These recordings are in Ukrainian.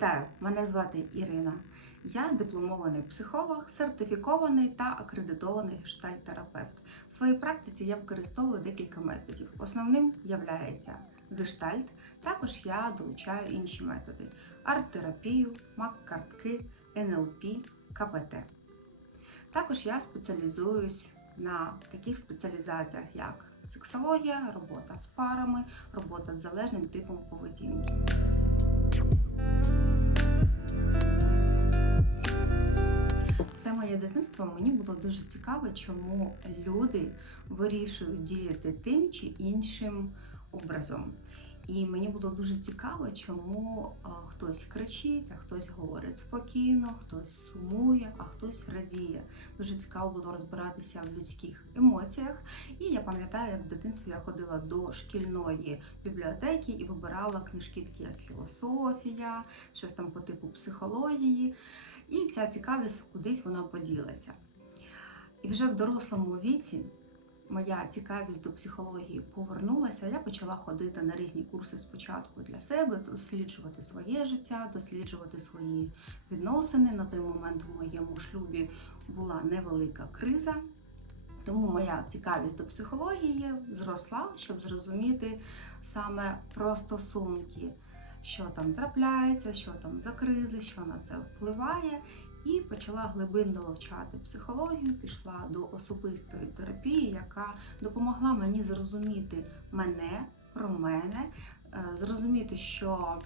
Вітаю! Мене звати Ірина. Я дипломований психолог, сертифікований та акредитований гештальт-терапевт. В своїй практиці я використовую декілька методів. Основним є гештальт. Також я долучаю інші методи: арт-терапію, мак-картки, НЛП, КПТ. Також я спеціалізуюсь на таких спеціалізаціях, як сексологія, робота з парами, робота з залежним типом поведінки. Все моє дитинство мені було дуже цікаво, чому люди вирішують діяти тим чи іншим образом. І мені було дуже цікаво, чому хтось кричить, а хтось говорить спокійно, хтось сумує, а хтось радіє. Дуже цікаво було розбиратися в людських емоціях. І я пам'ятаю, як в дитинстві я ходила до шкільної бібліотеки і вибирала книжки, такі як філософія, щось там по типу психології. І ця цікавість кудись вона поділася. І вже в дорослому віці моя цікавість до психології повернулася. Я почала ходити на різні курси спочатку для себе, досліджувати своє життя, досліджувати свої відносини. На той момент в моєму шлюбі була невелика криза. Тому моя цікавість до психології зросла, щоб зрозуміти саме про стосунки, що там трапляється, що там за кризи, що на це впливає. І почала глибинно вивчати психологію, пішла до особистої терапії, яка допомогла мені зрозуміти мене, про мене, е, зрозуміти, що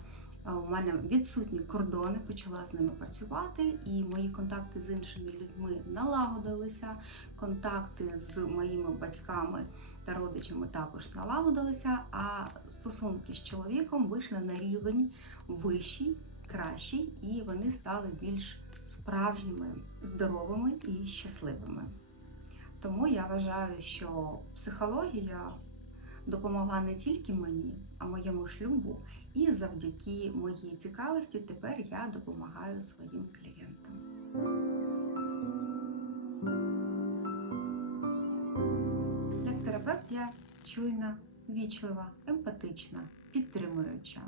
е, у мене відсутні кордони, почала з ними працювати, і мої контакти з іншими людьми налагодилися. Контакти з моїми батьками та родичами також налагодилися. А стосунки з чоловіком вийшли на рівень вищий, кращий, і вони стали більш справжніми, здоровими і щасливими. Тому я вважаю, що психологія допомогла не тільки мені, а моєму шлюбу, і завдяки моїй цікавості тепер я допомагаю своїм клієнтам. Як терапевт я чуйна, вічлива, емпатична, підтримуюча.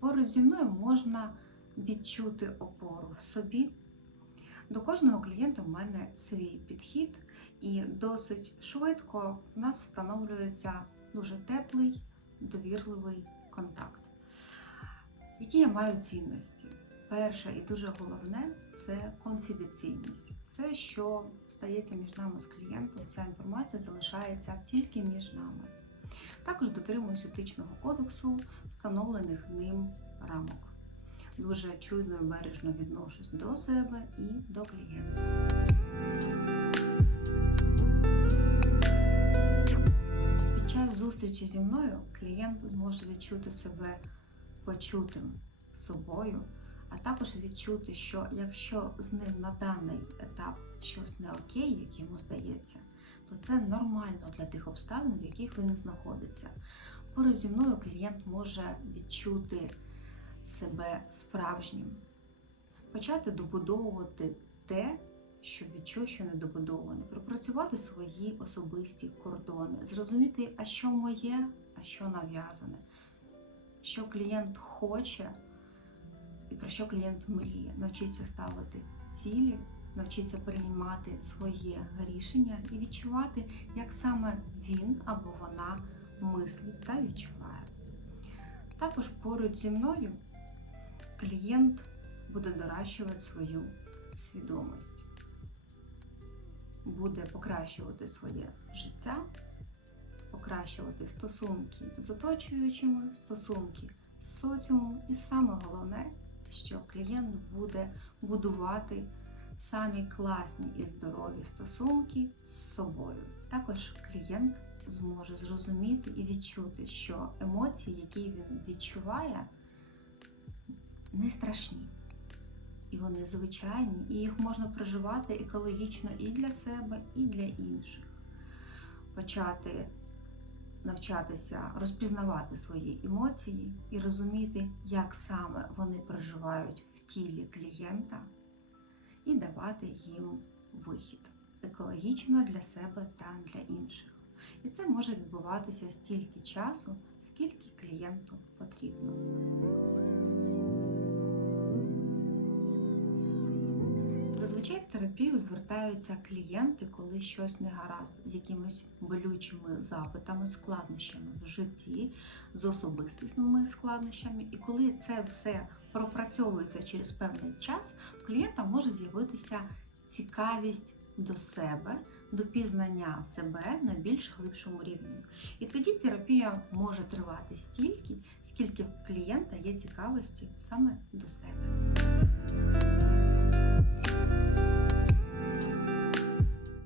Поруч зі мною можна відчути опору в собі. До кожного клієнта в мене свій підхід, і досить швидко в нас встановлюється дуже теплий, довірливий контакт. Які я маю цінності? Перше і дуже головне це конфіденційність. Все, що стається між нами з клієнтом, ця інформація залишається тільки між нами. Також дотримуюсь етичного кодексу, встановлених ним рамок. Дуже чуйно і бережно відношусь до себе і до клієнта. Під час зустрічі зі мною клієнт зможе відчути себе почутим собою, а також відчути, що якщо з ним на даний етап щось не окей, як йому здається, то це нормально для тих обставин, в яких він знаходиться. Поруч зі мною клієнт може відчути себе справжнім, почати добудовувати те, що відчув, що недобудоване, пропрацювати свої особисті кордони, зрозуміти, а що моє, а що нав'язане, що клієнт хоче і про що клієнт мріє, навчитися ставити цілі, навчитися приймати своє рішення і відчувати, як саме він або вона мислить та відчуває. Також поруч зі мною клієнт буде доращувати свою свідомість, буде покращувати своє життя, покращувати стосунки з оточуючими, стосунки з соціумом, і саме головне, що клієнт буде будувати самі класні і здорові стосунки з собою. Також клієнт зможе зрозуміти і відчути, що емоції, які він відчуває, не страшні. І вони звичайні, і їх можна проживати екологічно і для себе, і для інших. Почати навчатися розпізнавати свої емоції і розуміти, як саме вони проживають в тілі клієнта, і давати їм вихід екологічно для себе та для інших. І це може відбуватися стільки часу, скільки клієнту потрібно. Терапію звертаються клієнти, коли щось не гаразд з якимись болючими запитами, складнощами в житті, з особистими складнощами. І коли це все пропрацьовується через певний час, у клієнта може з'явитися цікавість до себе, до пізнання себе на більш глибшому рівні. І тоді терапія може тривати стільки, скільки в клієнта є цікавості саме до себе.